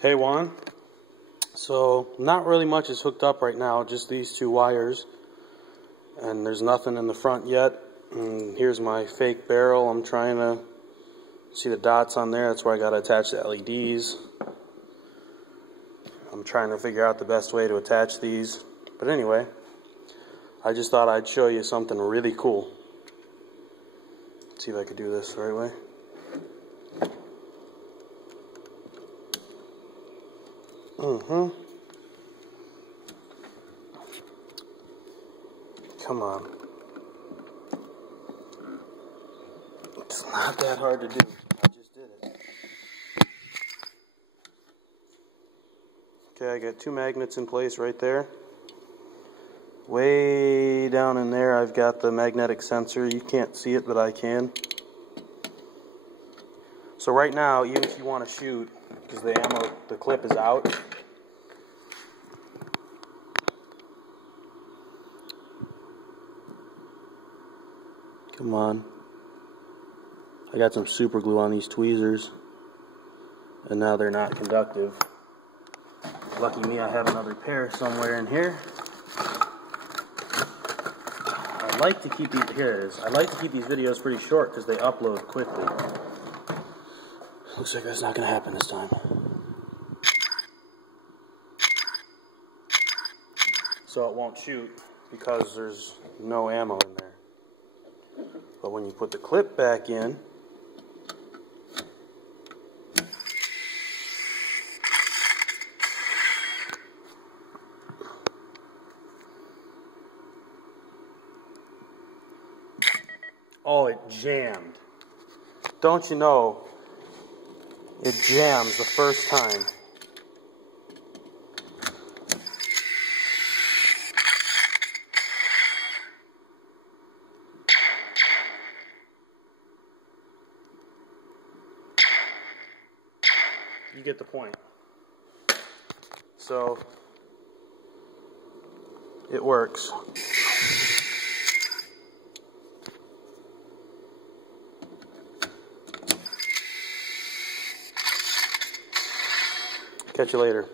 Hey Juan, so not really much is hooked up right now, just these two wires, and there's nothing in the front yet. And here's my fake barrel. I'm trying to see the dots on there. That's where I got to attach the LEDs. I'm trying to figure out the best way to attach these, but anyway, I just thought I'd show you something really cool. Let's see if I could do this the right way. Come on. It's not that hard to do. I just did it. Okay, I got two magnets in place right there. Way down in there I've got the magnetic sensor. You can't see it, but I can. So right now, even if you want to shoot, because the clip is out, come on. I got some super glue on these tweezers, and now they're not conductive. Lucky me, I have another pair somewhere in here. I like to keep these, here it is. I like to keep these videos pretty short because they upload quickly. Looks like that's not going to happen this time. So it won't shoot because there's no ammo in there. But when you put the clip back in, oh, it jammed. Don't you know, it jams the first time. You get the point. So, it works. Catch you later.